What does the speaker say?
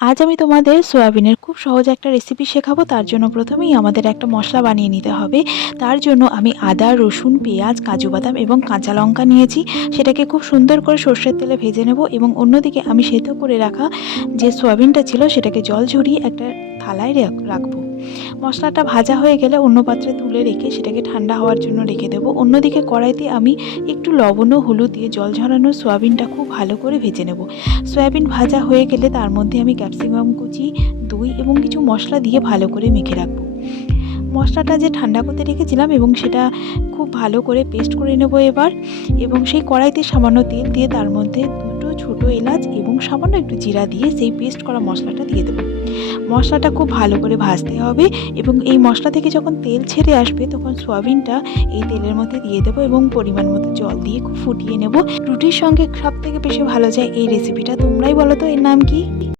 আজ আমি তোমাদের সয়াবিনের খুব সহজ একটা রেসিপি শেখাবো। তার জন্য প্রথমেই আমাদের একটা মশলা বানিয়ে নিতে হবে। তার জন্য আমি আদা, রসুন, পেঁয়াজ, কাজু বাদাম এবং কাঁচা লঙ্কা নিয়েছি। সেটাকে খুব সুন্দর করে সর্ষের তেলে ভেজে নেব এবং অন্যদিকে আমি সেদ্ধ করে রাখা যে সয়াবিনটা ছিল সেটাকে জল ঝরিয়ে একটা থালায় রাখবো। মশলাটা ভাজা হয়ে গেলে অন্য পাত্রে তুলে রেখে সেটাকে ঠান্ডা হওয়ার জন্য রেখে দেবো। অন্যদিকে কড়াইতে আমি একটু লবণ ও হলুদ দিয়ে জল ঝরানো সয়াবিনটা খুব ভালো করে ভেজে নেব। সয়াবিন ভাজা হয়ে গেলে তার মধ্যে আমি ক্যাপসিকাম কুচি, দই এবং কিছু মশলা দিয়ে ভালো করে মেখে রাখবো। মশলাটা যে ঠান্ডা করতে রেখেছিলাম এবং সেটা খুব ভালো করে পেস্ট করে নেব এবার। এবং সেই কড়াইতে সামান্য তেল দিয়ে তার মধ্যে দুটো ছোটো এলাচ এবং সামান্য একটু জিরা দিয়ে সেই পেস্ট করা মশলাটা দিয়ে দেবো। মশলাটা খুব ভালো করে ভাজতে হবে এবং এই মশলা থেকে যখন তেল ছেড়ে আসবে তখন সয়াবিনটা এই তেলের মধ্যে দিয়ে দেবো এবং পরিমাণ মতো জল দিয়ে খুব ফুটিয়ে নেব। রুটির সঙ্গে সব থেকে বেশি ভালো যায় এই রেসিপিটা। তোমরাই বলো তো এর নাম কি?